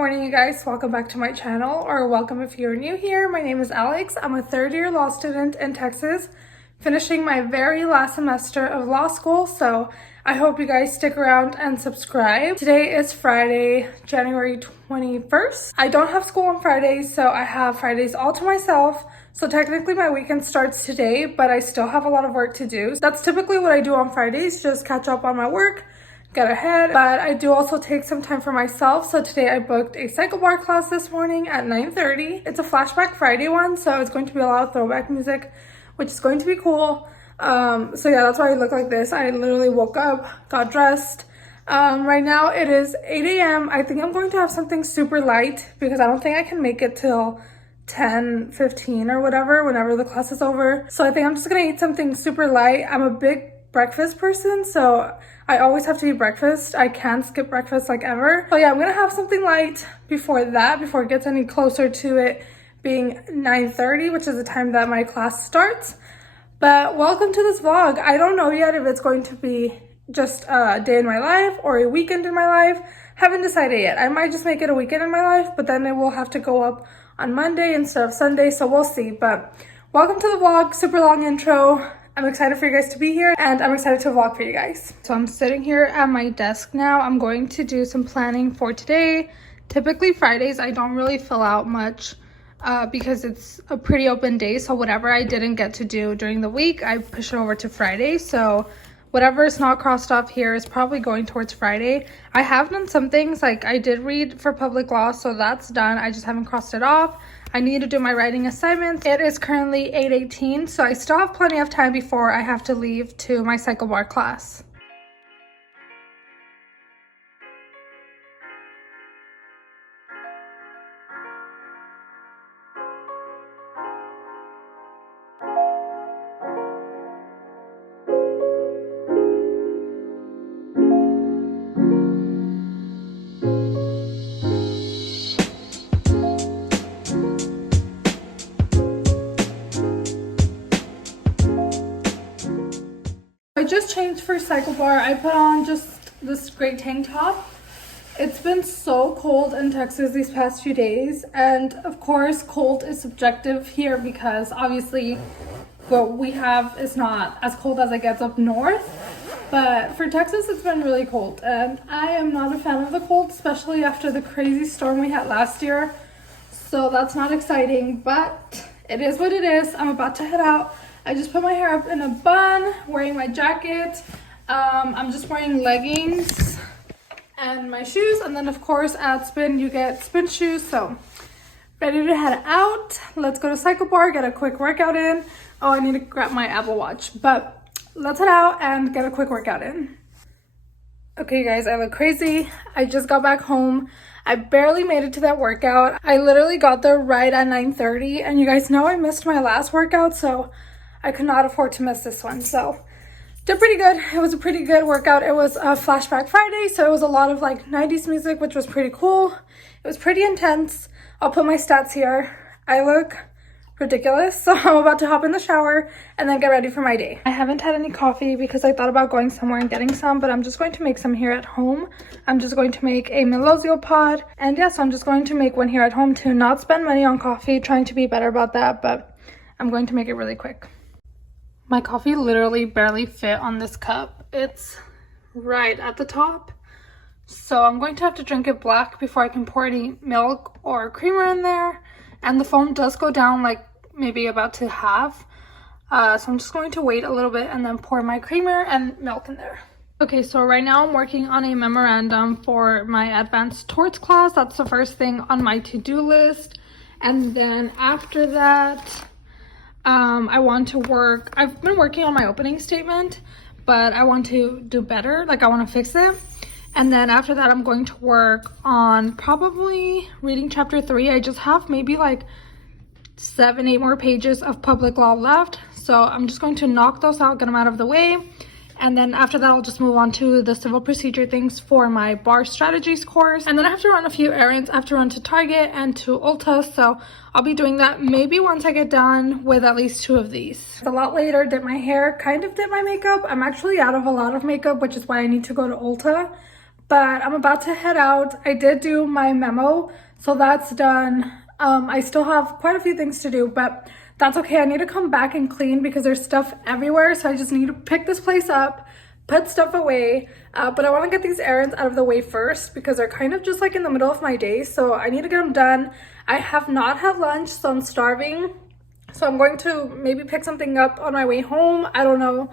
morning, you guys. Welcome back to my channel, or welcome if you're new here. My name is Alex. I'm a third-year law student in Texas, finishing my very last semester of law school, so I hope you guys stick around and subscribe. Today is Friday, January 21st. I don't have school on Fridays, so I have Fridays all to myself. So technically my weekend starts today, but I still have a lot of work to do. That's typically what I do on Fridays, just catch up on my work, get ahead. But I do also take some time for myself. So today I booked a cycle bar class this morning at 9:30. It's a Flashback Friday one, so it's going to be a lot of throwback music, which is going to be cool. So yeah, that's why I look like this. I literally woke up, got dressed. Right now it is 8 a.m. I think I'm going to have something super light because I don't think I can make it till 10:15 or whatever, whenever the class is over. So I think I'm just gonna eat something super light. I'm a big breakfast person, so I always have to eat breakfast. I can't skip breakfast like ever. So yeah, I'm gonna have something light before that, before it gets any closer to it being 9:30, which is the time that my class starts. But welcome to this vlog. I don't know yet if it's going to be just a day in my life or a weekend in my life. Haven't decided yet. I might just make it a weekend in my life, but then it will have to go up on Monday instead of Sunday, so we'll see. But welcome to the vlog. Super long intro. I'm excited for you guys to be here, and I'm excited to vlog for you guys. So I'm sitting here at my desk now. I'm going to do some planning for today. Typically Fridays I don't really fill out much because it's a pretty open day, so whatever I didn't get to do during the week, I push it over to Friday. So whatever is not crossed off here is probably going towards Friday. I have done some things, like I did read for public law, so that's done. I just haven't crossed it off. I need to do my writing assignments. It is currently 8:18, so I still have plenty of time before I have to leave to my cycle bar class. I just changed for cycle bar. I put on just this gray tank top. It's been so cold in Texas these past few days, and of course cold is subjective here because obviously what we have is not as cold as it gets up north. But for Texas it's been really cold, and I am not a fan of the cold, especially after the crazy storm we had last year. So that's not exciting, but it is what it is. I'm about to head out. I just put my hair up in a bun, wearing my jacket. I'm just wearing leggings and my shoes, and then of course at Spin you get Spin shoes. So ready to head out. Let's go to cycle bar, get a quick workout in. Oh, I need to grab my Apple Watch, but let's head out and get a quick workout in. Okay guys, I look crazy. I just got back home. I barely made it to that workout. I literally got there right at 9:30, and you guys know I missed my last workout, so I could not afford to miss this one. So did pretty good. It was a pretty good workout. It was a Flashback Friday, so it was a lot of like 90s music, which was pretty cool. It was pretty intense. I'll put my stats here. I look ridiculous, so I'm about to hop in the shower and then get ready for my day. I haven't had any coffee because I thought about going somewhere and getting some, but I'm just going to make some here at home. I'm just going to make a Melozio pod, and yeah, so I'm just going to make one here at home to not spend money on coffee, trying to be better about that, but I'm going to make it really quick. My coffee literally barely fit on this cup. It's right at the top. So I'm going to have to drink it black before I can pour any milk or creamer in there. And the foam does go down like maybe about to half. So I'm just going to wait a little bit and then pour my creamer and milk in there. Okay, so right now I'm working on a memorandum for my advanced torts class. That's the first thing on my to-do list. And then after that, I want to work. I've been working on my opening statement, but I want to do better. Like I want to fix it. And then after that, I'm going to work on probably reading chapter 3. I just have maybe like 7-8 more pages of public law left. So I'm just going to knock those out, get them out of the way. And then after that, I'll just move on to the civil procedure things for my bar strategies course. And then I have to run a few errands. I have to run to Target and to Ulta. So I'll be doing that maybe once I get done with at least 2 of these. It's a lot later, did my hair, kind of did my makeup. I'm actually out of a lot of makeup, which is why I need to go to Ulta. but I'm about to head out. I did do my memo, so that's done. I still have quite a few things to do, but that's okay. I need to come back and clean because there's stuff everywhere, so I just need to pick this place up, put stuff away, but I want to get these errands out of the way first because they're kind of just like in the middle of my day, so I need to get them done. I have not had lunch, so I'm starving, so I'm going to maybe pick something up on my way home. I don't know.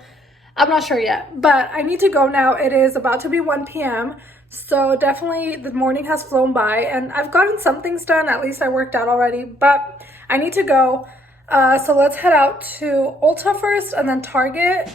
I'm not sure yet, but I need to go now. It is about to be 1 p.m. So definitely the morning has flown by and I've gotten some things done. At least I worked out already, but I need to go. So let's head out to Ulta first and then Target.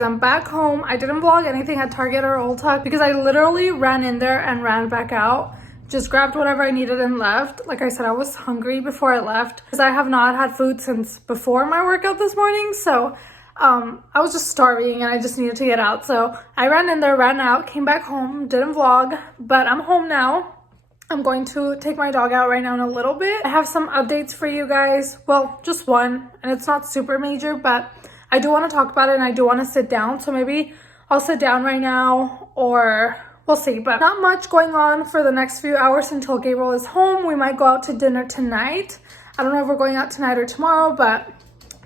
I'm back home. I didn't vlog anything at Target or Ulta because I literally ran in there and ran back out. Just grabbed whatever I needed and left. Like I said, I was hungry before I left because I have not had food since before my workout this morning. So I was just starving and I just needed to get out. So I ran in there, ran out, came back home, didn't vlog, but I'm home now. I'm going to take my dog out right now in a little bit. I have some updates for you guys. Well, just one, and it's not super major, but I do want to talk about it and I do want to sit down. So maybe I'll sit down right now or we'll see, but not much going on for the next few hours until Gabriel is home. We might go out to dinner tonight. I don't know if we're going out tonight or tomorrow, but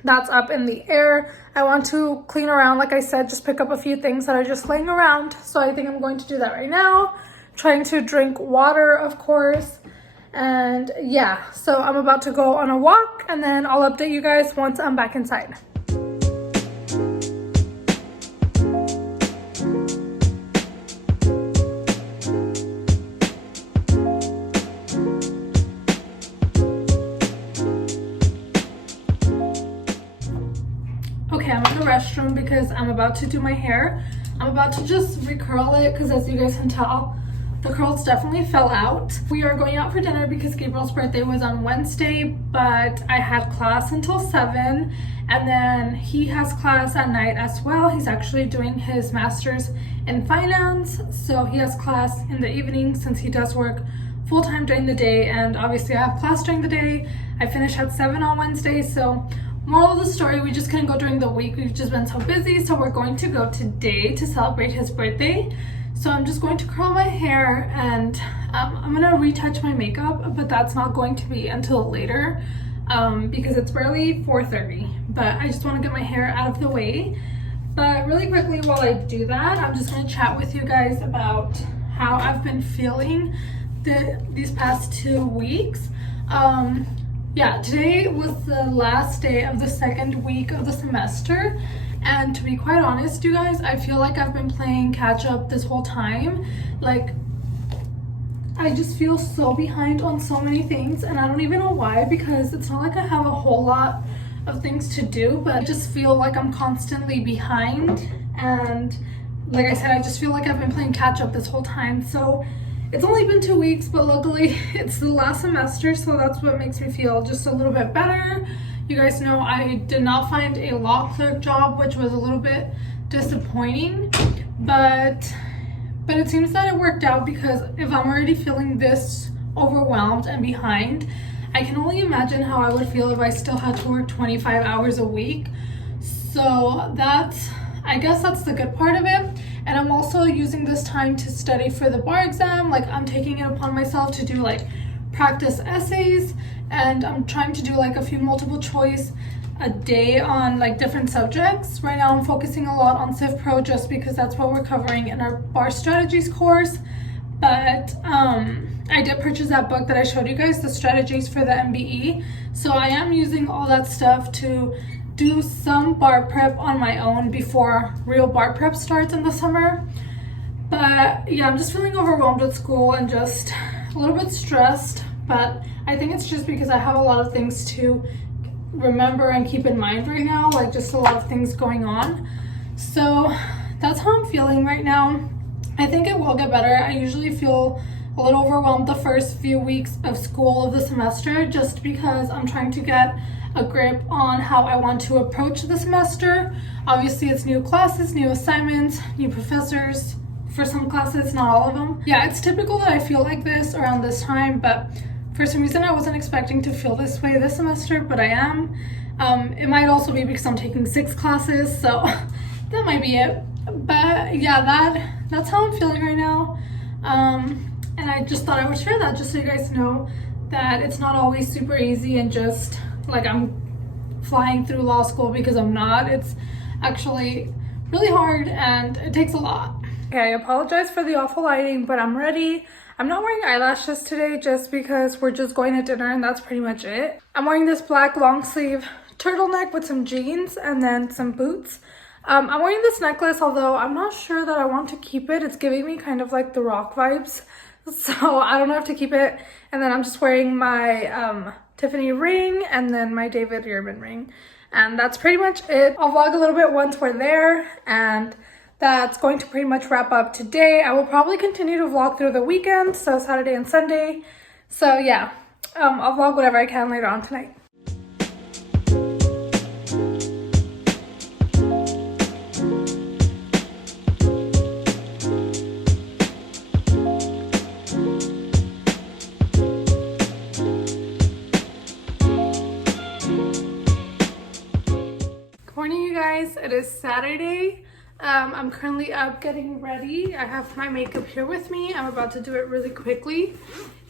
that's up in the air. I want to clean around, like I said, just pick up a few things that are just laying around. So I think I'm going to do that right now. Trying to drink water, of course. And yeah, so I'm about to go on a walk and then I'll update you guys once I'm back inside. Okay, I'm in the restroom because I'm about to do my hair. I'm about to just recurl it because as you guys can tell, the curls definitely fell out. We are going out for dinner because Gabriel's birthday was on Wednesday, but I had class until 7 and then he has class at night as well. He's actually doing his master's in finance, so he has class in the evening since he does work full-time during the day, and obviously I have class during the day. I finish at 7 on Wednesday, so moral of the story, we just couldn't go during the week. We've just been so busy, so we're going to go today to celebrate his birthday. So I'm just going to curl my hair and I'm gonna retouch my makeup, but that's not going to be until later because it's barely 4:30. But I just want to get my hair out of the way. But really quickly while I do that, I'm just gonna chat with you guys about how I've been feeling these past 2 weeks. Yeah, today was the last day of the second week of the semester. And to be quite honest, you guys, I feel like I've been playing catch up this whole time. Like, I just feel so behind on so many things and I don't even know why, because it's not like I have a whole lot of things to do, but I just feel like I'm constantly behind. And like I said, I just feel like I've been playing catch up this whole time. So it's only been 2 weeks, but luckily it's the last semester, so that's what makes me feel just a little bit better. You guys know I did not find a law clerk job, which was a little bit disappointing, but it seems that it worked out because if I'm already feeling this overwhelmed and behind, I can only imagine how I would feel if I still had to work 25 hours a week. So I guess that's the good part of it. And I'm also using this time to study for the bar exam. Like, I'm taking it upon myself to do like practice essays, and I'm trying to do like a few multiple choice a day on like different subjects. Right now I'm focusing a lot on Civ Pro just because that's what we're covering in our bar strategies course. But I did purchase that book that I showed you guys, the strategies for the MBE. So I am using all that stuff to do some bar prep on my own before real bar prep starts in the summer. But yeah, I'm just feeling overwhelmed with school and just a little bit stressed, but I think it's just because I have a lot of things to remember and keep in mind right now, like just a lot of things going on. So that's how I'm feeling right now. I think it will get better. I usually feel a little overwhelmed the first few weeks of school of the semester just because I'm trying to get a grip on how I want to approach the semester. Obviously it's new classes, new assignments, new professors for some classes, not all of them. Yeah, it's typical that I feel like this around this time, but for some reason I wasn't expecting to feel this way this semester, but I am. It might also be because I'm taking 6 classes, so that might be it. But yeah, that's how I'm feeling right now. And I just thought I would share that just so you guys know that it's not always super easy and just like I'm flying through law school, because I'm not. It's actually really hard and it takes a lot. Okay, I apologize for the awful lighting, but I'm ready. I'm not wearing eyelashes today just because we're just going to dinner and that's pretty much it. I'm wearing this black long sleeve turtleneck with some jeans and then some boots. I'm wearing this necklace, although I'm not sure that I want to keep it. It's giving me kind of like the rock vibes, so I don't know if to keep it. And then I'm just wearing my Tiffany ring and then my David Yurman ring. And that's pretty much it. I'll vlog a little bit once we're there, and that's going to pretty much wrap up today. I will probably continue to vlog through the weekend, so Saturday and Sunday. So yeah, I'll vlog whatever I can later on tonight. It is Saturday. I'm currently up getting ready. I have my makeup here with me. I'm about to do it really quickly.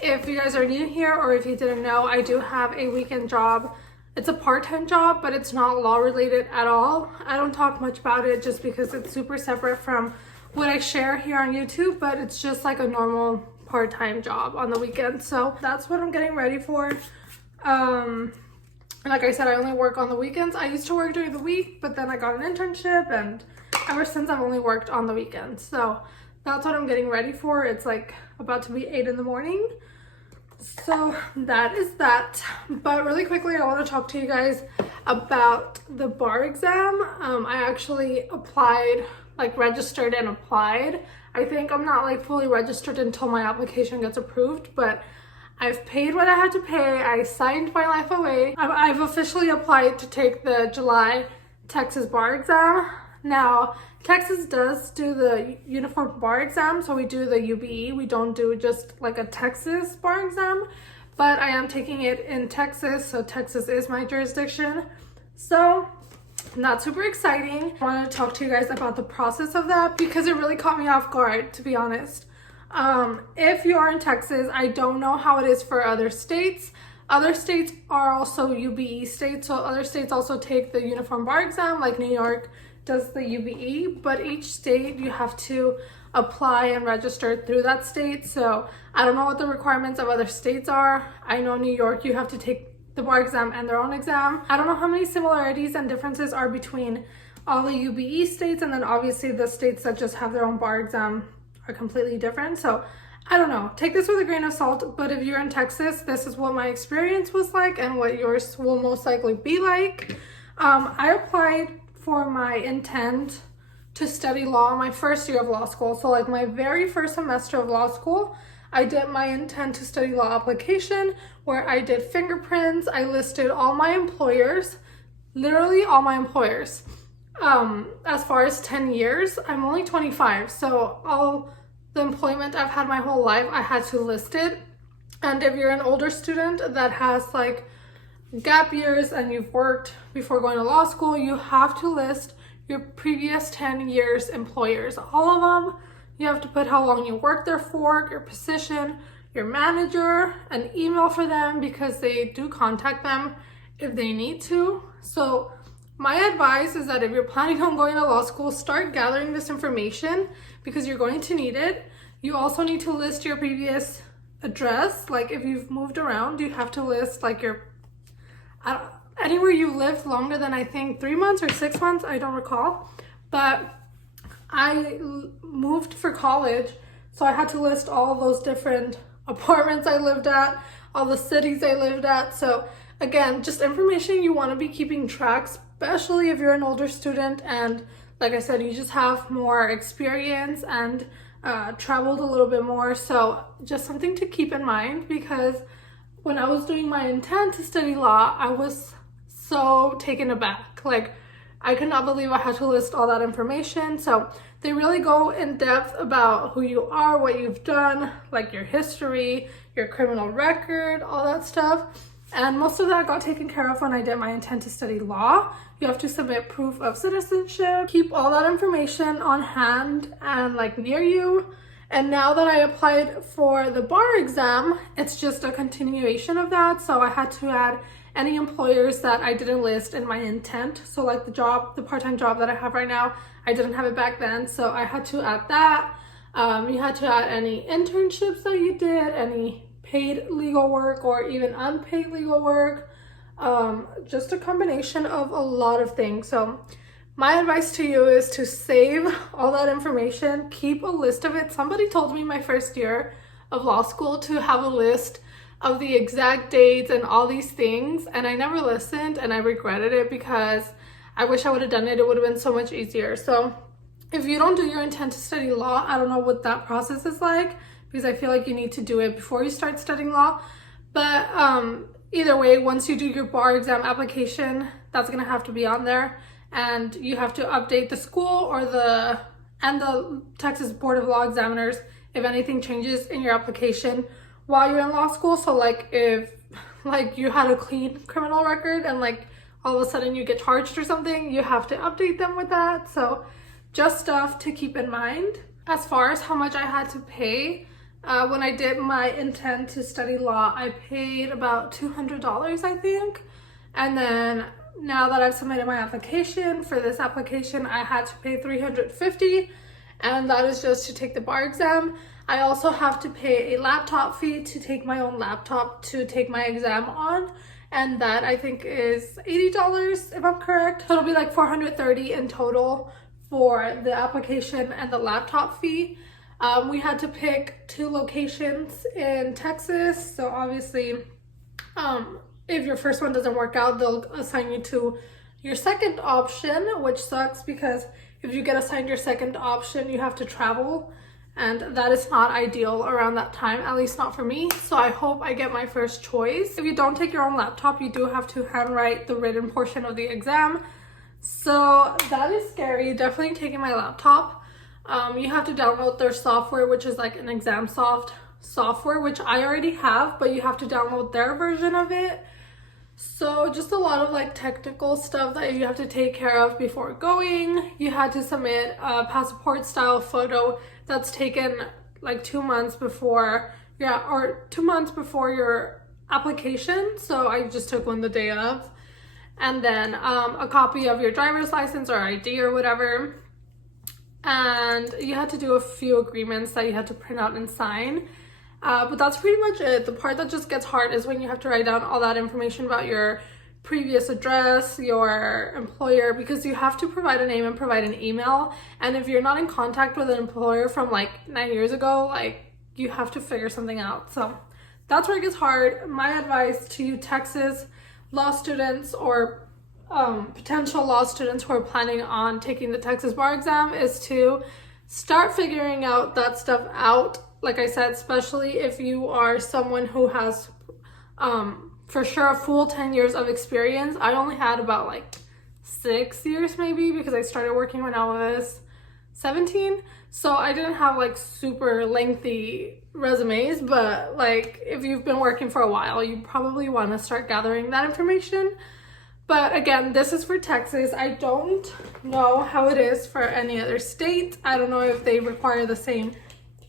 If you guys are new here or if you didn't know, I do have a weekend job. It's a part-time job, but it's not law related at all. I don't talk much about it just because it's super separate from what I share here on YouTube, but it's just like a normal part-time job on the weekend. So that's what I'm getting ready for. Like I said, I only work on the weekends. I used to work during the week, but then I got an internship, and ever since I've only worked on the weekends. So that's what I'm getting ready for. It's like about to be 8 in the morning. So that is that. But really quickly, I want to talk to you guys about the bar exam. I actually applied, like registered and applied. I think I'm not like fully registered until my application gets approved, but I've paid what I had to pay. I signed my life away. I've officially applied to take the July Texas bar exam. Now, Texas does do the uniform bar exam, so we do the UBE. We don't do just like a Texas bar exam, but I am taking it in Texas, so Texas is my jurisdiction. So, not super exciting. I wanted to talk to you guys about the process of that because it really caught me off guard, to be honest. If you are in Texas, I don't know how it is for other states. Other states are also UBE states, so other states also take the uniform bar exam, like New York does the UBE, but each state you have to apply and register through that state. So I don't know what the requirements of other states are. I know New York, you have to take the bar exam and their own exam. I don't know how many similarities and differences are between all the UBE states, and then obviously the states that just have their own bar exam are completely different. So I don't know, take this with a grain of salt, but if you're in Texas, this is what my experience was like and what yours will most likely be like. I applied for my intent to study law my first year of law school. So like my very first semester of law school, I did my intent to study law application where I did fingerprints. I listed all my employers, literally all my employers. As far as 10 years, I'm only 25, so all the employment I've had my whole life, I had to list it. And if you're an older student that has like gap years and you've worked before going to law school, you have to list your previous 10 years employers, all of them. You have to put how long you worked there for, your position, your manager, an email for them because they do contact them if they need to. So my advice is that if you're planning on going to law school, start gathering this information because you're going to need it. You also need to list your previous address. Like if you've moved around, you have to list like your, anywhere you lived longer than I think 3 months or 6 months, I don't recall. But I moved for college, so I had to list all of those different apartments I lived at, all the cities I lived at. So again, just information you want to be keeping track, especially if you're an older student and like I said, you just have more experience and traveled a little bit more. So just something to keep in mind, because when I was doing my intent to study law, I was so taken aback. Like I could not believe I had to list all that information. So they really go in depth about who you are, what you've done, like your history, your criminal record, all that stuff. And most of that got taken care of when I did my intent to study law. You have to submit proof of citizenship, keep all that information on hand and like near you. And now that I applied for the bar exam, it's just a continuation of that. So I had to add any employers that I didn't list in my intent. So like the part-time job that I have right now, I didn't have it back then. So I had to add that. You had to add any internships that you did, any paid legal work or even unpaid legal work, just a combination of a lot of things. So my advice to you is to save all that information, keep a list of it. Somebody told me my first year of law school to have a list of the exact dates and all these things, and I never listened and I regretted it because I wish I would have done it. It would have been so much easier. So if you don't do your intent to study law, I don't know what that process is like, because I feel like you need to do it before you start studying law. But either way, once you do your bar exam application, that's gonna have to be on there, and you have to update the school or the Texas Board of Law Examiners if anything changes in your application while you're in law school. So like if like you had a clean criminal record and like all of a sudden you get charged or something, you have to update them with that. So just stuff to keep in mind. As far as how much I had to pay, when I did my intent to study law, I paid about $200, I think. And then now that I've submitted my application for this application, I had to pay $350, and that is just to take the bar exam. I also have to pay a laptop fee to take my own laptop to take my exam on, and that I think is $80 if I'm correct. So it'll be like $430 in total for the application and the laptop fee. We had to pick 2 locations in Texas, so obviously if your first one doesn't work out, they'll assign you to your second option, which sucks because if you get assigned your second option, you have to travel, and that is not ideal around that time, at least not for me. So I hope I get my first choice. If you don't take your own laptop, you do have to handwrite the written portion of the exam. So that is scary, definitely taking my laptop. You have to download their software, which is like an exam software, which I already have, but you have to download their version of it. So just a lot of like technical stuff that you have to take care of before going. You had to submit a passport style photo that's taken like 2 months before, 2 months before your application. So I just took one the day of. And then a copy of your driver's license or ID or whatever. And you had to do a few agreements that you had to print out and sign. But that's pretty much it. The part that just gets hard is when you have to write down all that information about your previous address, your employer, because you have to provide a name and provide an email. And if you're not in contact with an employer from like 9 years ago, like you have to figure something out. So that's where it gets hard. My advice to you Texas law students or potential law students who are planning on taking the Texas bar exam is to start figuring out that stuff out. Like I said, especially if you are someone who has for sure a full 10 years of experience. I only had about like 6 years maybe, because I started working when I was 17. So I didn't have like super lengthy resumes, but like if you've been working for a while, you probably want to start gathering that information. But again, this is for Texas. I don't know how it is for any other state. I don't know if they require the same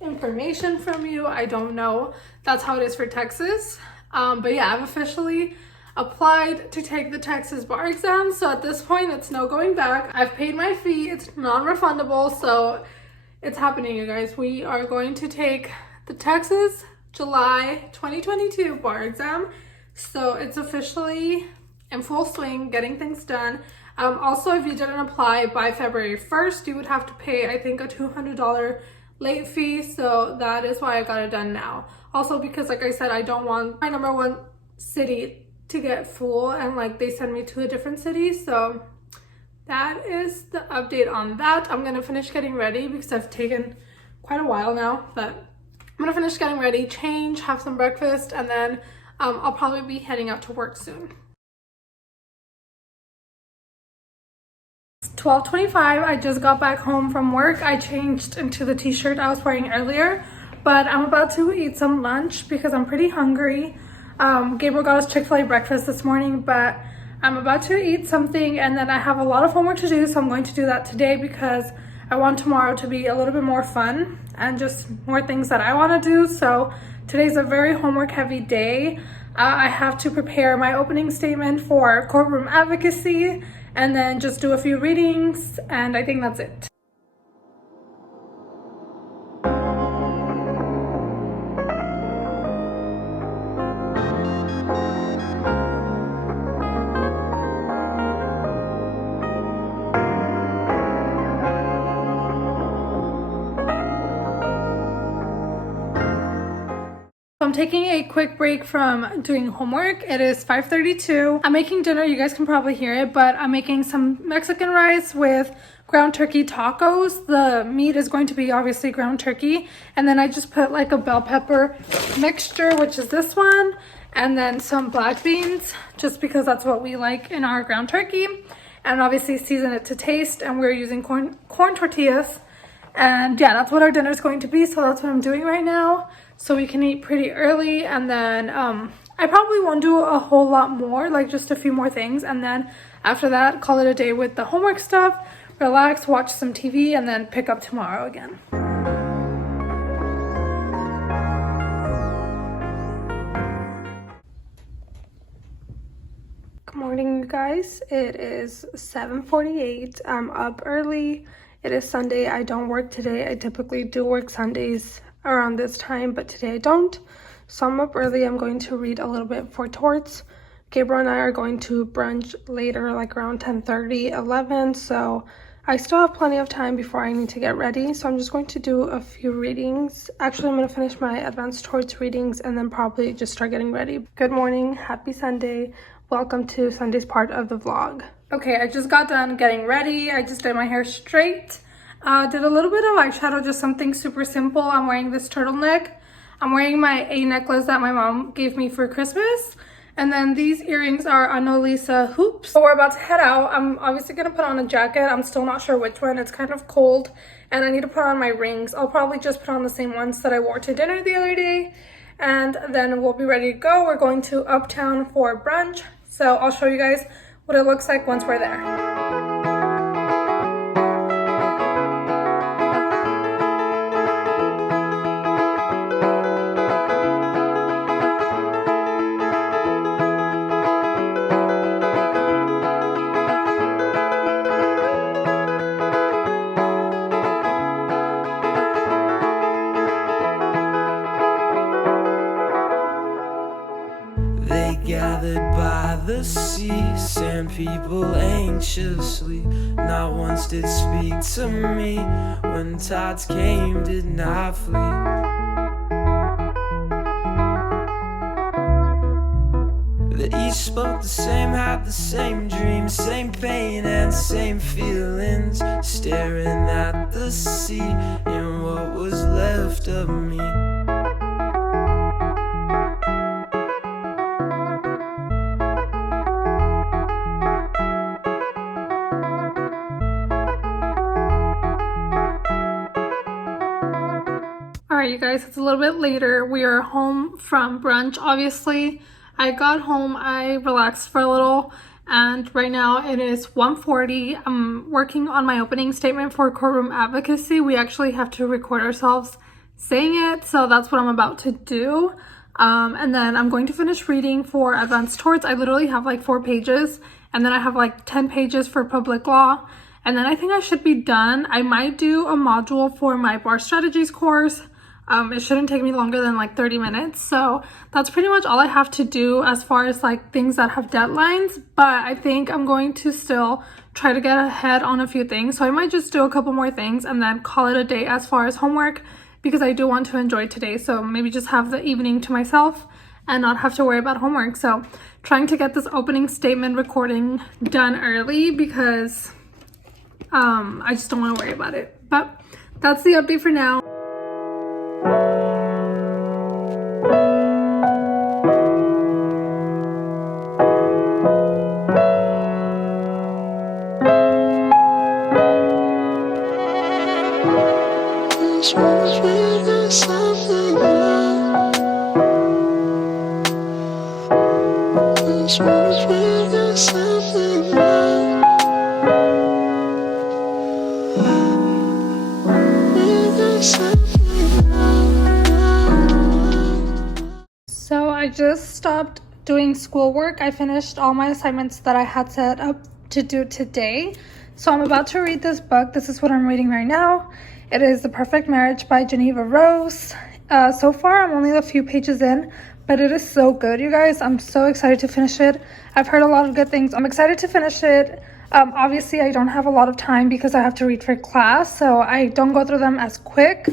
information from you. I don't know. That's how it is for Texas. But yeah, I've officially applied to take the Texas bar exam. So at this point, it's no going back. I've paid my fee. It's non-refundable. So it's happening, you guys. We are going to take the Texas July 2022 bar exam. So it's officially in full swing, getting things done. Also, if you didn't apply by February 1st, you would have to pay, I think, a $200 late fee. So that is why I got it done now. Also, because like I said, I don't want my number one city to get full and like they send me to a different city. So that is the update on that. I'm gonna finish getting ready because I've taken quite a while now, but I'm gonna finish getting ready, change, have some breakfast, and then I'll probably be heading out to work soon. 12:25. I just got back home from work. I changed into the t-shirt I was wearing earlier, but I'm about to eat some lunch because I'm pretty hungry. Gabriel got us Chick-fil-A breakfast this morning, but I'm about to eat something and then I have a lot of homework to do, so I'm going to do that today because I want tomorrow to be a little bit more fun and just more things that I want to do. So today's a very homework heavy day. I have to prepare my opening statement for courtroom advocacy and then just do a few readings, and I think that's it. I'm taking a quick break from doing homework. It is 5:32. I'm making dinner. You guys can probably hear it, but I'm making some Mexican rice with ground turkey tacos. The meat is going to be obviously ground turkey. And then I just put like a bell pepper mixture, which is this one, and then some black beans, just because that's what we like in our ground turkey. And obviously season it to taste. And we're using corn tortillas. And yeah, that's what our dinner is going to be. So that's what I'm doing right now, so we can eat pretty early. And then I probably won't do a whole lot more, like just a few more things. And then after that, call it a day with the homework stuff, relax, watch some TV, and then pick up tomorrow again. Good morning, you guys. It is 7:48. I'm up early. It is Sunday. I don't work today. I typically do work Sundays around this time, but today I don't. So I'm up early. I'm going to read a little bit for torts. Gabriel and I are going to brunch later, like around 10:30, 11. So I still have plenty of time before I need to get ready. So I'm just going to do a few readings. Actually, I'm going to finish my advanced torts readings and then probably just start getting ready. Good morning. Happy Sunday. Welcome to Sunday's part of the vlog. Okay, I just got done getting ready. I just did my hair straight. Did a little bit of eyeshadow, just something super simple. I'm wearing this turtleneck. I'm wearing my A necklace that my mom gave me for Christmas. And then these earrings are Annalisa hoops. So we're about to head out. I'm obviously gonna put on a jacket. I'm still not sure which one. It's kind of cold and I need to put on my rings. I'll probably just put on the same ones that I wore to dinner the other day. And then we'll be ready to go. We're going to Uptown for brunch. So I'll show you guys what it looks like once we're there. Gathered by the sea, sand people anxiously. Not once did speak to me. When tides came, did not flee. They each spoke the same, had the same dreams, same pain and same feelings. Staring at the sea and what was left of me. Alright, you guys, it's a little bit later. We are home from brunch. Obviously, I got home, I relaxed for a little, and right now it is 1:40. I'm working on my opening statement for courtroom advocacy. We actually have to record ourselves saying it, so that's what I'm about to do. And then I'm going to finish reading for advanced torts. I literally have like 4 pages, and then I have like 10 pages for public law. And then I think I should be done. I might do a module for my bar strategies course. It shouldn't take me longer than like 30 minutes. So that's pretty much all I have to do as far as like things that have deadlines. But I think I'm going to still try to get ahead on a few things. So I might just do a couple more things and then call it a day as far as homework, because I do want to enjoy today. So maybe just have the evening to myself and not have to worry about homework. So trying to get this opening statement recording done early because I just don't want to worry about it. But that's the update for now. So I just stopped doing schoolwork. I finished all my assignments that I had set up to do today. So I'm about to read this book. This is what I'm reading right now. It is The Perfect Marriage by Geneva Rose. So far, I'm only a few pages in, but it is so good, you guys. I'm so excited to finish it. I've heard a lot of good things. I'm excited to finish it. Obviously, I don't have a lot of time because I have to read for class, so I don't go through them as quick.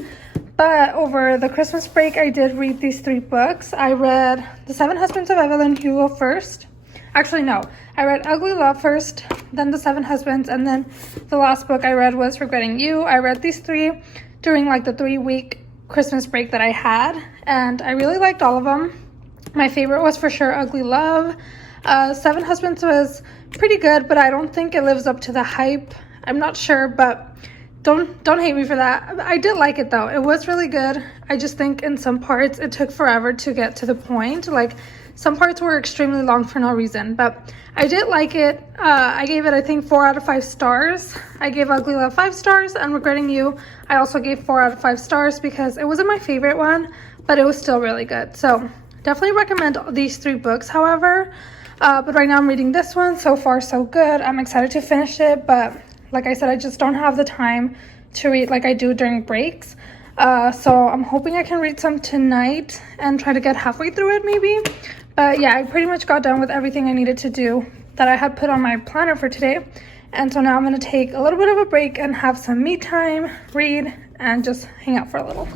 But over the Christmas break, I did read these 3 books. I read The 7 Husbands of Evelyn Hugo first. Actually, no. I read Ugly Love first, then The 7 Husbands, and then the last book I read was Regretting You. I read these 3 during like the 3-week Christmas break that I had, and I really liked all of them. My favorite was for sure Ugly Love. 7 Husbands was pretty good, but I don't think it lives up to the hype. I'm not sure, but don't hate me for that. I did like it though. It was really good. I just think in some parts it took forever to get to the point. Like some parts were extremely long for no reason, but I did like it. I gave it, I think, 4 out of 5 stars. I gave Ugly Love 5 stars, and Regretting You I also gave 4 out of 5 stars because it wasn't my favorite one, but it was still really good. So definitely recommend these 3 books, however. But right now I'm reading this one. So far so good. I'm excited to finish it, but like I said, I just don't have the time to read like I do during breaks. So I'm hoping I can read some tonight and try to get halfway through it maybe. But yeah, I pretty much got done with everything I needed to do that I had put on my planner for today. And so now I'm going to take a little bit of a break and have some me time, read, and just hang out for a little.